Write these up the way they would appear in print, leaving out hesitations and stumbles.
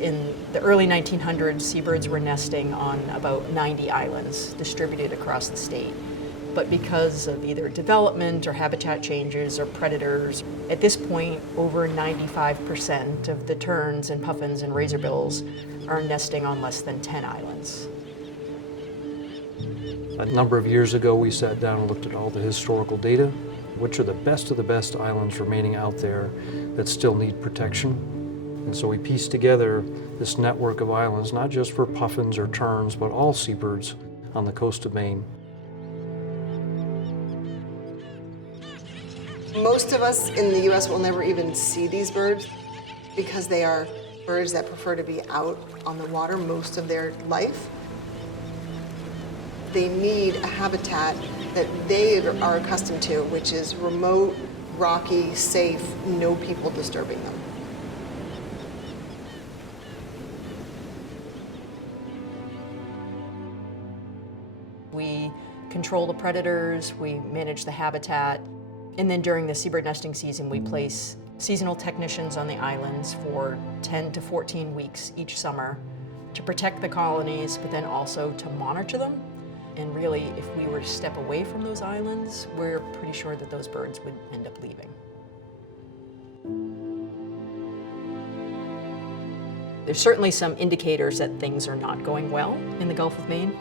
In the early 1900s, seabirds were nesting on about 90 islands distributed across the state. But because of either development or habitat changes or predators, at this point, over 95% of the terns and puffins and razorbills are nesting on less than 10 islands. A number of years ago, we sat down and looked at all the historical data. Which are the best of the best islands remaining out there that still need protection? And so we pieced together this network of islands, not just for puffins or terns, but all seabirds on the coast of Maine. Most of us in the U.S. will never even see these birds because they are birds that prefer to be out on the water most of their life. They need a habitat that they are accustomed to, which is remote, rocky, safe, no people disturbing them. We control the predators, we manage the habitat, and then during the seabird nesting season, we place seasonal technicians on the islands for 10 to 14 weeks each summer to protect the colonies, but then also to monitor them. And really, if we were to step away from those islands, we're pretty sure that those birds would end up leaving. There's certainly some indicators that things are not going well in the Gulf of Maine.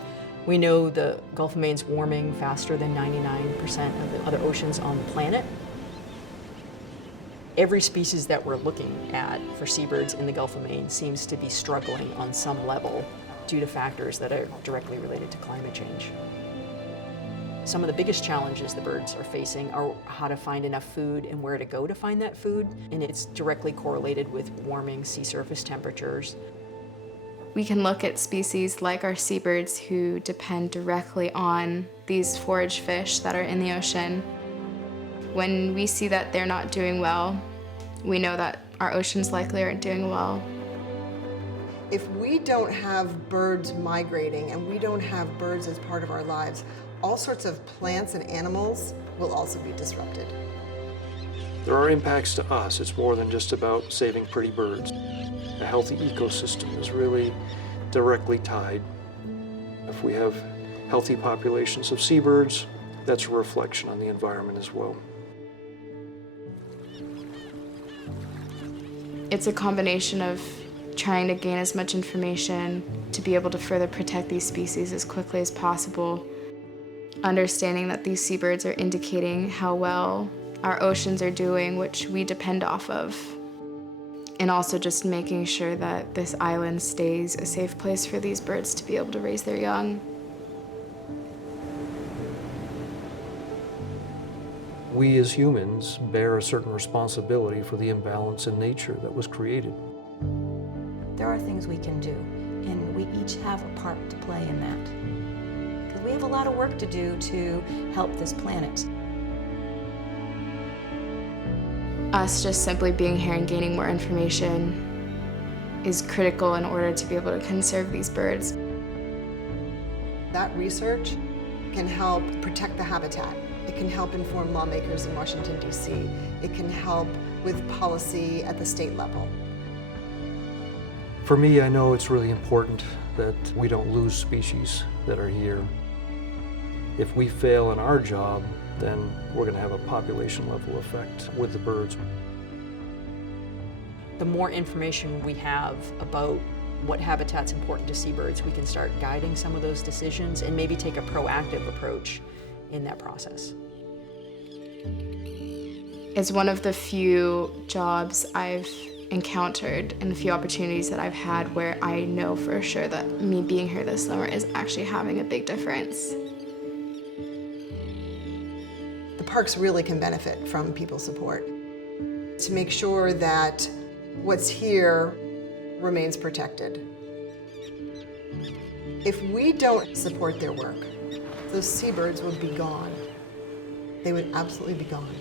We know the Gulf of Maine's warming faster than 99% of the other oceans on the planet. Every species that we're looking at for seabirds in the Gulf of Maine seems to be struggling on some level due to factors that are directly related to climate change. Some of the biggest challenges the birds are facing are how to find enough food and where to go to find that food, and it's directly correlated with warming sea surface temperatures. We can look at species like our seabirds who depend directly on these forage fish that are in the ocean. When we see that they're not doing well, we know that our oceans likely aren't doing well. If we don't have birds migrating and we don't have birds as part of our lives, all sorts of plants and animals will also be disrupted. There are impacts to us. It's more than just about saving pretty birds. A healthy ecosystem is really directly tied. If we have healthy populations of seabirds, that's a reflection on the environment as well. It's a combination of trying to gain as much information to be able to further protect these species as quickly as possible, understanding that these seabirds are indicating how well our oceans are doing, which we depend off of, and also just making sure that this island stays a safe place for these birds to be able to raise their young. We as humans bear a certain responsibility for the imbalance in nature that was created. There are things we can do, and we each have a part to play in that. Because we have a lot of work to do to help this planet. Us just simply being here and gaining more information is critical in order to be able to conserve these birds. That research can help protect the habitat. It can help inform lawmakers in Washington, D.C. It can help with policy at the state level. For me, I know it's really important that we don't lose species that are here. If we fail in our job, then we're going to have a population level effect with the birds. The more information we have about what habitat's important to seabirds, we can start guiding some of those decisions and maybe take a proactive approach in that process. It's one of the few jobs I've encountered and a few opportunities that I've had where I know for sure that me being here this summer is actually having a big difference. The parks really can benefit from people's support to make sure that what's here remains protected. If we don't support their work, those seabirds would be gone. They would absolutely be gone.